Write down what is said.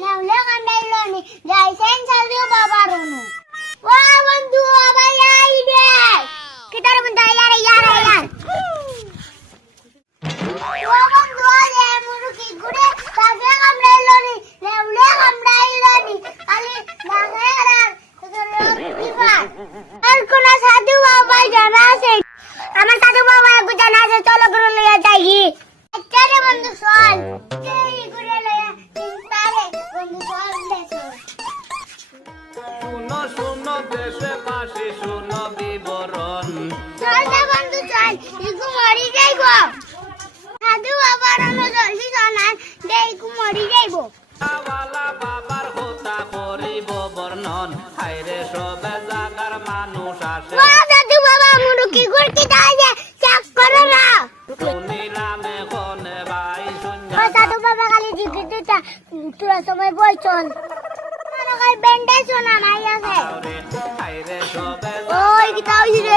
নেউলে কান্দাইলনি যাইছেন সাজু বাবারনো ও বন্ধু আবার আইবে কিতার বন্ধু ইয়ার ও বন্ধু আরে মুরুকি গুড়ে সাজে কামড়াইলনি নেউলে কামড়াইলনি খালি নাগেরার আর কোন সাধু বাবা জানা আছে আমার সাধু বাবা জানা আছে চলো গুরু লইয়া যাই আচ্ছা রে বন্ধু চল এই গুরু লইয়া চিন্তারে বন্ধু চল দেছো শুনো শুনো দেশে পাশে শুনো বিবরণ চল রে বন্ধু চল ইগু মরি যাইবো সাধু বাবার জলদি জানান দেইকু মরি যাইবো আওয়ালা বাবার কথা করিব বর্ণন হায়রে সবে জাগার মানুষ আসে ও সাধু বাবা মুরুকি গুড় কি দাইয়ে চেক করো না শুনি নামে কোনে ভাই শূন্য ও সাধু বাবা খালি জিজ্ঞাসা তোরা সময় বই চল আর কাল ব্যান্ডেজ না নাই আছে হায়রে সবে ওই কি তাও রে